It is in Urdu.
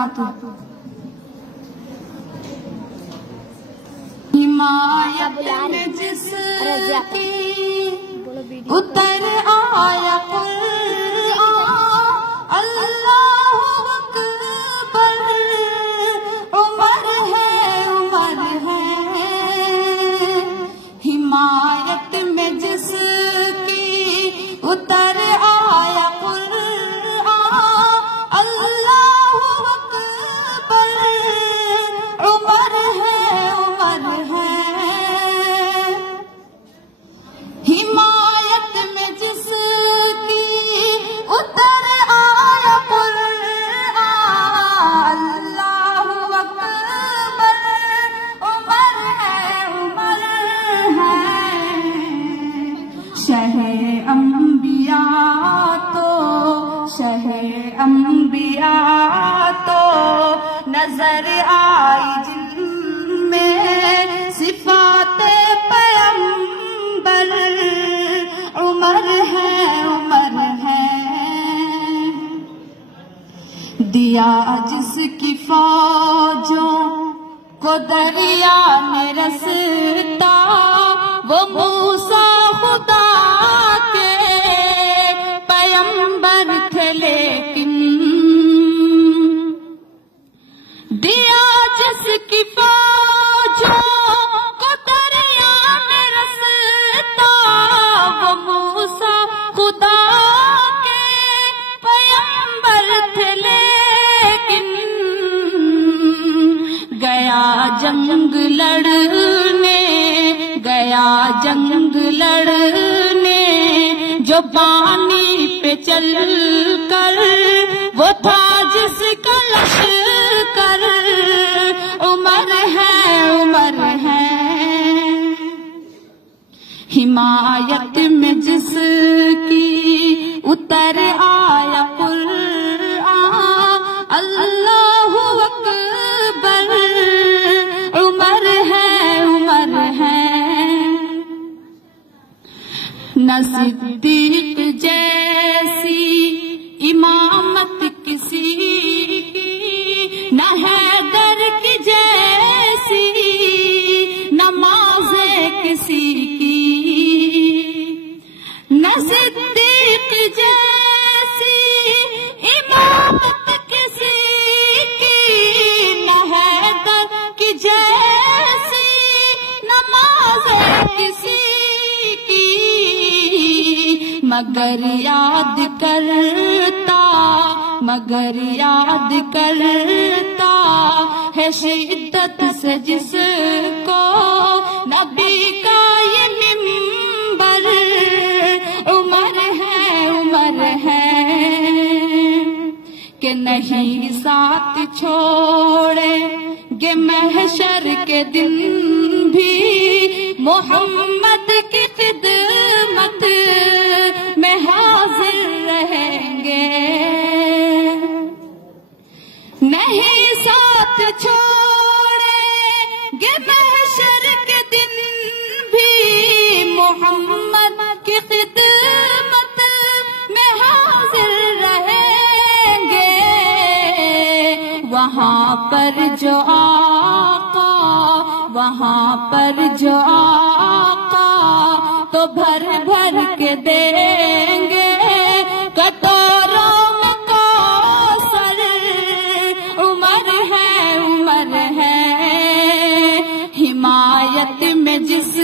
وبرکاتہ۔ حمایت میں جس کی اتر آیا قرآن، اللہ اکبر، عمر ہے عمر ہے۔ حمایت میں جس کی اتر آیا قرآن، اللہ اکبر، عمر ہے عمر ہے۔ حمایت میں جس کی اتر آیا قرآن، اللہ اکبر، عمر ہے عمر ہے۔ شہ انبیاء تو نظر آئی جن میں صفات پیغمبر، عمر ہے عمر ہے۔ دیا جس کی فوجوں کو دریا میں رستا، وہ موسیٰ خدا کے پیغمبر تھے، لیکن دیا جس کی فوجوں کو دریا میں رستا، وہ موسیٰ خدا کے پیغمبر تھے، لیکن گیا جنگ لڑنے جو پانی پہ چل کر، وہ تھا جس کا لشکر، عمر ہے عمر ہے۔ حمایت میں جس کی اتر آیا قرآن، اللہ اکبر، عمر ہے عمر ہے۔ نہ صدیق جیسی امامت کسی کی، نہ حیدر کی جیسی نماز کسی کی، نہ صدیق جیسی امامت کسی کی، نہ حیدر کی جیسی نماز کسی کی، مگر یاد کرتا ہے شدت سے جس کو نبی کا یہ منبر، عمر ہے کہ نہیں ساتھ چھوڑے گے محشر کے دن بھی، محمد کی خدمت میں حاضر رہیں گے۔ نہیں ساتھ چھوڑیں گے محشر کے دن بھی، محمد کی خدمت میں حاضر رہیں گے۔ وہاں پر جو آقا تو بھر بھر کے دیں گے کٹوروں میں کوثر، عمر ہے عمر ہے۔ حمایت میں جس